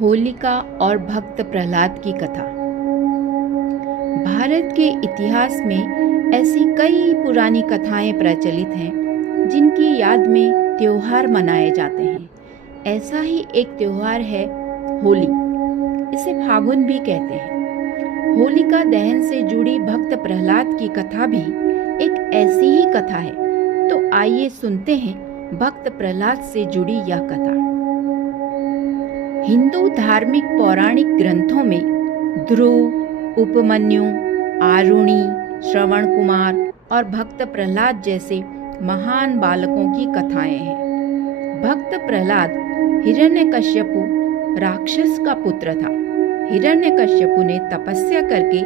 होलिका और भक्त प्रहलाद की कथा। भारत के इतिहास में ऐसी कई पुरानी कथाएं प्रचलित हैं जिनकी याद में त्योहार मनाए जाते हैं। ऐसा ही एक त्योहार है होली। इसे फागुन भी कहते हैं। होलिका दहन से जुड़ी भक्त प्रहलाद की कथा भी एक ऐसी ही कथा है। तो आइए सुनते हैं भक्त प्रहलाद से जुड़ी यह कथा। हिंदू धार्मिक पौराणिक ग्रंथों में ध्रुव, उपमन्यु, आरुणि, श्रवण कुमार और भक्त प्रहलाद जैसे महान बालकों की कथाएं हैं। भक्त प्रहलाद हिरण्यकश्यपु राक्षस का पुत्र था। हिरण्यकश्यपु ने तपस्या करके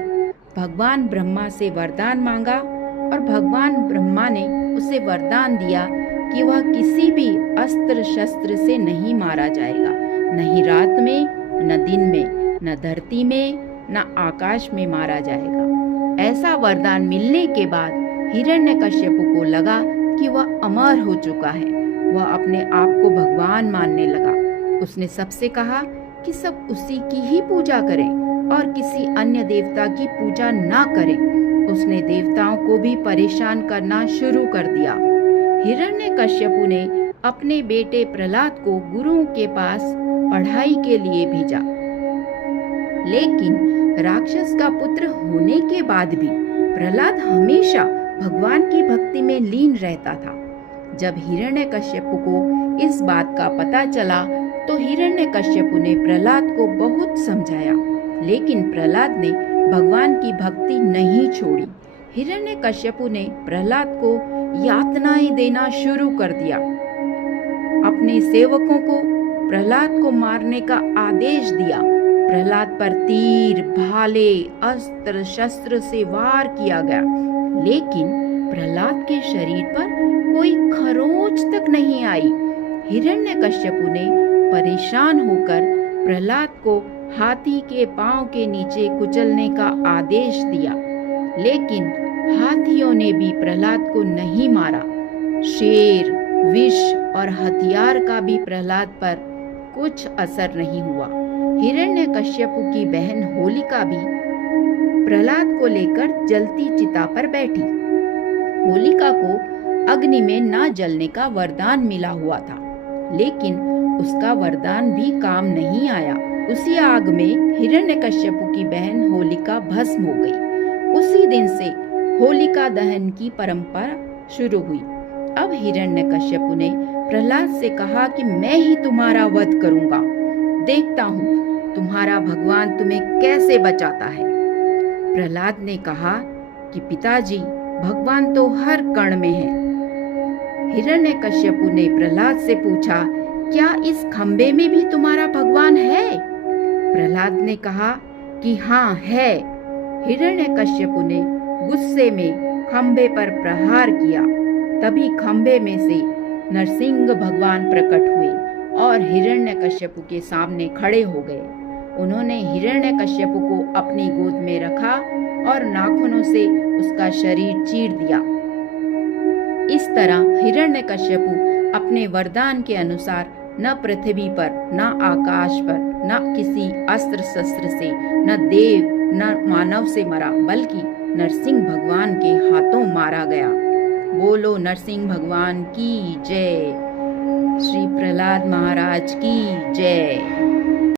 भगवान ब्रह्मा से वरदान मांगा और भगवान ब्रह्मा ने उसे वरदान दिया कि वह किसी भी अस्त्र शस्त्र से नहीं मारा जाएगा, नहीं रात में, न दिन में, न धरती में, न आकाश में मारा जाएगा। ऐसा वरदान मिलने के बाद हिरण्यकश्यपु को लगा कि वह अमर हो चुका है। वह अपने आप को भगवान मानने लगा। उसने सबसे कहा कि सब उसी की ही पूजा करें और किसी अन्य देवता की पूजा ना करें। उसने देवताओं को भी परेशान करना शुरू कर दिया। हिरण्यकश्यपु ने अपने बेटे प्रहलाद को गुरुओं के पास पढ़ाई के लिए भेजा। लेकिन राक्षस का पुत्र होने के बाद भी प्रहलाद हमेशा भगवान की भक्ति में लीन रहता था। जब हिरण्यकश्यपु को इस बात का पता चला तो हिरण्यकश्यपु ने प्रहलाद को बहुत समझाया, लेकिन प्रहलाद ने भगवान की भक्ति नहीं छोड़ी। हिरण्यकश्यपु ने प्रहलाद को यातनाएं देना शुरू कर दिया। अपने सेवकों को प्रहलाद को मारने का आदेश दिया। प्रहलाद पर तीर, भाले, अस्त्र शस्त्र से वार किया गया, लेकिन प्रहलाद के शरीर पर कोई खरोंच तक नहीं आई। हिरण्यकश्यपु ने परेशान होकर प्रहलाद को हाथी के पांव के नीचे कुचलने का आदेश दिया, लेकिन हाथियों ने भी प्रहलाद को नहीं मारा। शेर, विष और हथियार का भी प्रहलाद पर कुछ असर नहीं हुआ। हिरण्यकश्यपु की बहन होलिका भी प्रहलाद को लेकर जलती चिता पर बैठी। होलिका को अग्नि में ना जलने का वरदान मिला हुआ था, लेकिन उसका वरदान भी काम नहीं आया। उसी आग में हिरण्यकश्यपु की बहन होलिका भस्म हो गई। उसी दिन से होलिका दहन की परंपरा शुरू हुई। अब हिरण्यकश्यपु ने प्रहलाद से कहा कि मैं ही तुम्हारा वध करूंगा। देखता हूँ तुम्हारा भगवान तुम्हें कैसे बचाता है। प्रहलाद ने कहा कि पिताजी, भगवान तो हर कण में है। हिरण्यकश्यपु ने प्रहलाद से पूछा, क्या इस खंबे में भी तुम्हारा भगवान है? प्रहलाद ने कहा कि हाँ है। हिरण्यकश्यपु ने गुस्से में खंबे पर प्रहार किया। तभी खंबे में से नरसिंह भगवान प्रकट हुए और हिरण्यकश्यपु के सामने खड़े हो गए। उन्होंने हिरण्यकश्यपु को अपनी गोद में रखा और नाखूनों से उसका शरीर चीर दिया। इस तरह हिरण्यकश्यपु अपने वरदान के अनुसार न पृथ्वी पर, न आकाश पर, न किसी अस्त्र शस्त्र से, न देव न मानव से मरा, बल्कि नरसिंह भगवान के हाथों मारा गया। बोलो नरसिंह भगवान की जय। श्री प्रहलाद महाराज की जय।